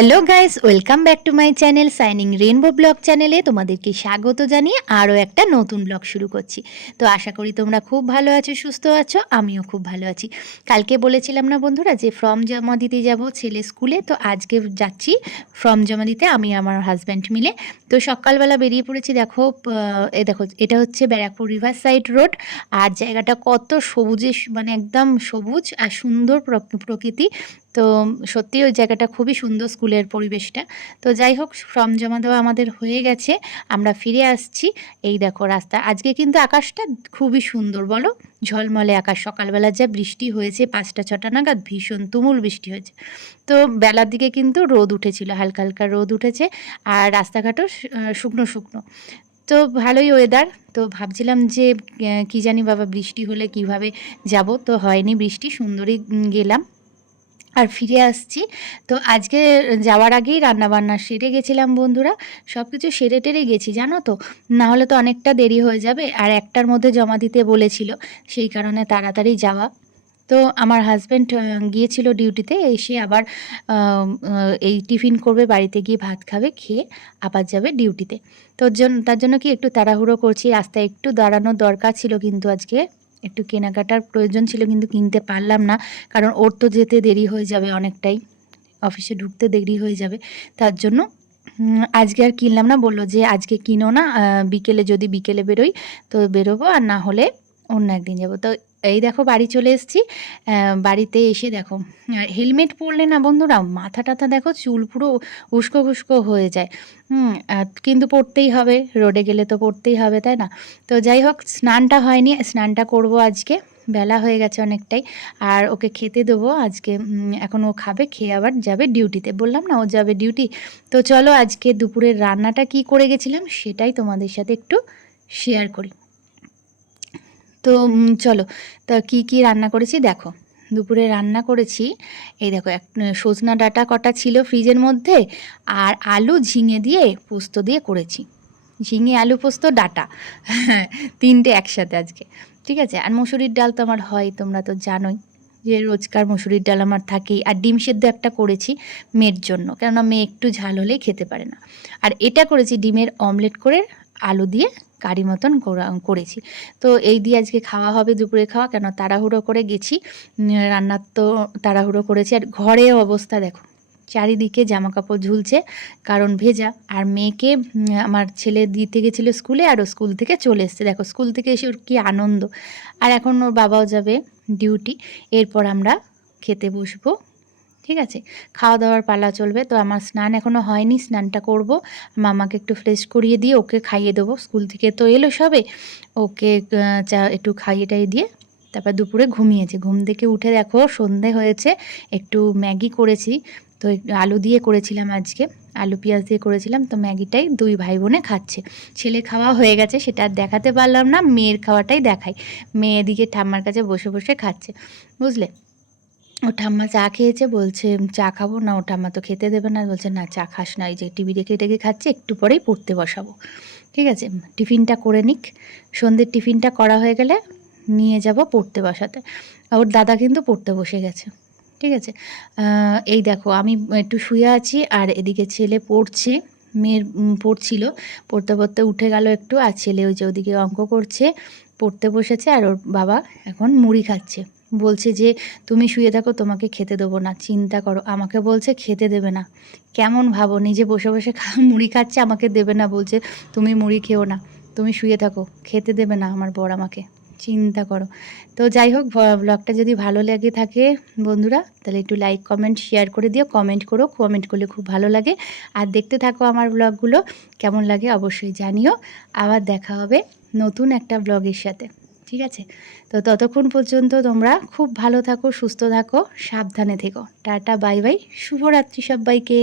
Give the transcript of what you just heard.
Hello guys welcome back to my channel shining rainbow blog চ্যানেলে তোমাদেরকে স্বাগত জানিয়ে আরও একটা নতুন ব্লগ শুরু করছি। তো আশা করি তোমরা খুব ভালো আছো, সুস্থ আছো, আমিও খুব ভালো আছি। কালকে বলেছিলাম না বন্ধুরা যে ফর্ম জমা দিতে যাব ছেলে স্কুলে তো আজকে যাচ্ছি ফর্ম জমা দিতে আমি আমার হাজব্যান্ড মিলে। তো সকালবেলা বেরিয়ে পড়েছি, দেখো এ দেখো, এটা হচ্ছে ব্যারাকপুর রিভার সাইড রোড আর জায়গাটা কত সবুজে মানে একদম সবুজ আর সুন্দর প্রক- প্রকৃতি। তো সত্যি ওই জায়গাটা খুবই সুন্দর স্কুলের পরিবেশটা। তো যাই হোক, ফর্ম জমা দেওয়া আমাদের হয়ে গেছে, আমরা ফিরে আসছি। এই দেখো রাস্তা, আজকে কিন্তু আকাশটা খুবই সুন্দর, বলো? ঝলমলে আকাশ, সকালবেলা যা বৃষ্টি হয়েছে, পাঁচটা, ছটা নাগাদ ভীষণ তুমুল বৃষ্টি হয়েছে। তো বেলার দিকে কিন্তু রোদ উঠেছিল, হালকা হালকা রোদ উঠেছে, আর রাস্তাঘাটও শুকনো শুকনো। তো ভালোই ওয়েদার তো ভাবছিলাম যে কি জানি বাবা বৃষ্টি হলে কীভাবে যাব? তো হয়নি বৃষ্টি, সুন্দরই গেলাম। আর ফিরে আসছি। তো আজকে যাওয়ার আগেই রান্নাবান্না সেরে গেছিলাম বন্ধুরা। সব কিছু সেরে টেরে গেছি, জানো তো? না হলে তো অনেকটা দেরি হয়ে যাবে। আর একটার মধ্যে জমা দিতে বলেছিল, সেই কারণে তাড়াতাড়ি যাওয়া। তো আমার হাজব্যান্ড গিয়েছিল ডিউটিতে এসে আবার এই টিফিন করবে, বাড়িতে গিয়ে ভাত খাবে, খেয়ে আবার যাবে ডিউটিতে তোর জন্য তার জন্য কি একটু তাড়াহুড়ো করছি? রাস্তায় একটু দাঁড়ানোর দরকার ছিল কিন্তু আজকে। একটু কেনাকাটার প্রয়োজন ছিল কিন্তু কিনতে পারলাম না, কারণ ওর তো যেতে দেরি হয়ে যাবে অনেকটাই। অফিসে ঢুকতে দেরি হয়ে যাবে। তার জন্য আজকে আর কিনলাম না, বলল যে আজকে কিনো না বিকেলে, যদি বিকেলে বেরোই তো বেরোবো, আর না হলে অন্য একদিন যাব। তো এই দেখো বাড়ি চলে এসেছি। বাড়িতে এসে দেখো, হেলমেট পরলে না বন্ধুরা মাথা টাথা দেখো চুল পুরো উস্কো খুস্কো হয়ে যায়। কিন্তু পড়তেই হবে রোডে গেলে তো পড়তেই হবে, তাই না? তো যাই হোক, স্নানটা হয়নি, স্নানটা করব আজকে, বেলা হয়ে গেছে অনেকটাই। আর ওকে খেতে দেবো আজকে এখন ও খাবে, খেয়ে আবার যাবে ডিউটিতে। বললাম না ও যাবে ডিউটি। তো চলো আজকে দুপুরের রান্নাটা কি করে গেছিলাম সেটাই তোমাদের সাথে একটু শেয়ার করি। তো চলো। তা কি কি রান্না করেছি দেখো। দুপুরে রান্না করেছি, এই দেখো, এক সজনা ডাটা কটা ছিল ফ্রিজের মধ্যে আর আলু ঝিঙে দিয়ে পোস্ত দিয়ে করেছি। ঝিঙে, আলু পোস্ত, ডাটা। তিনটে একসাথে আজকে, ঠিক আছে? আর মুসুরির ডাল তো আমার হয়, তোমরা তো জানোই যে রোজকার মুসুরির ডাল আমার থাকেই। আর ডিম সেদ্ধ একটা করেছি মেয়ের জন্য, কেননা মেয়ে একটু ঝাল হলেই খেতে পারে না। আর এটা করেছি ডিমের অমলেট করে আলু দিয়ে কারি মতন করা- করেছি। তো এই দিয়ে আজকে খাওয়া হবে দুপুরে খাওয়া, কেন তাড়াহুড়ো করে গেছি। রান্নার তো তাড়াহুড়ো করেছি। আর ঘরে অবস্থা দেখো, চারিদিকে জামা কাপড় ঝুলছে, কারণ ভেজা। আর মেয়েকে আমার ছেলে দিতে গেছিল স্কুলে, আর স্কুল থেকে চলে এসছে। দেখো, স্কুল থেকে এসে ওর কী আনন্দ। আর এখন ওর বাবাও যাবে ডিউটি। এরপর আমরা খেতে বসবো। ঠিক আছে? খাওয়া দাওয়ার পালা চলবে। তো আমার স্নান এখনও হয়নি, স্নানটা করব। মামাকে একটু ফ্রেশ করিয়ে দিয়ে ওকে খাইয়ে দেবো। স্কুল থেকে তো এলো সবে। ওকে চা একটু খাইয়ে টাইয়ে দিয়ে তারপর দুপুরে ঘুমিয়েছে। ঘুম থেকে উঠে দেখো সন্ধে হয়েছে। একটু ম্যাগি করেছি। তো আলু দিয়ে করেছিলাম আজকে। আলু, পেঁয়াজ দিয়ে করেছিলাম। তো ম্যাগিটাই দুই ভাই বোনে খাচ্ছে। ছেলে খাওয়া হয়ে গেছে, সেটা আর দেখাতে পারলাম না। মেয়ের খাওয়াটাই দেখাই মেয়ে এদিকে ঠাম্মার কাছে বসে বসে খাচ্ছে। বুঝলে? ও ঠাম্মা চা খেয়েছে, বলছে, চা খাব না। ও ঠাম্মা তো খেতে দেবে না, বলছে, না, চা খাস না। এই যে টিভি রেখে রেখে খাচ্ছে, একটু পরেই পড়তে বসাবো। ঠিক আছে, টিফিনটা করে নিক। সন্ধ্যের টিফিনটা করা হয়ে গেলে নিয়ে যাব পড়তে বসাতে। ওর দাদা কিন্তু পড়তে বসে গেছে। ঠিক আছে এই দেখো, আমি একটু শুয়ে আছি আর এদিকে ছেলে পড়ছে, মেয়ের পড়ছিল। পড়তে পড়তে উঠে গেল একটু, আর ছেলে ওই যে ওদিকে অঙ্ক করছে, পড়তে বসেছে আর ওর বাবা এখন মুড়ি খাচ্ছে। বলছে যে, তুমি শুয়ে থাকো, তোমাকে খেতে দেবো না, চিন্তা করো, আমাকে বলছে খেতে দেবে না। কেমন ভাবো, নিজে বসে বসে মুড়ি খাচ্ছে, আমাকে দেবে না, বলছে, তুমি মুড়ি খেও না, তুমি শুয়ে থাকো, খেতে দেবে না আমার বর আমাকে, চিন্তা করো। তো যাই হোক ব্লগটা যদি ভালো লেগে থাকে বন্ধুরা, তাহলে একটু লাইক কমেন্ট শেয়ার করে দিও কমেন্ট করো কমেন্ট করলে খুব ভালো লাগে। আর দেখতে থাকো আমার ব্লগগুলো কেমন লাগে অবশ্যই জানিও। আবার দেখা হবে নতুন একটা ব্লগের সাথে। ঠিক আছে? তো ততক্ষণ পর্যন্ত তোমরা খুব ভালো থাকো, সুস্থ থাকো, সাবধানে থেকো। Tata, bye bye. শুভরাত্রি সবাইকে।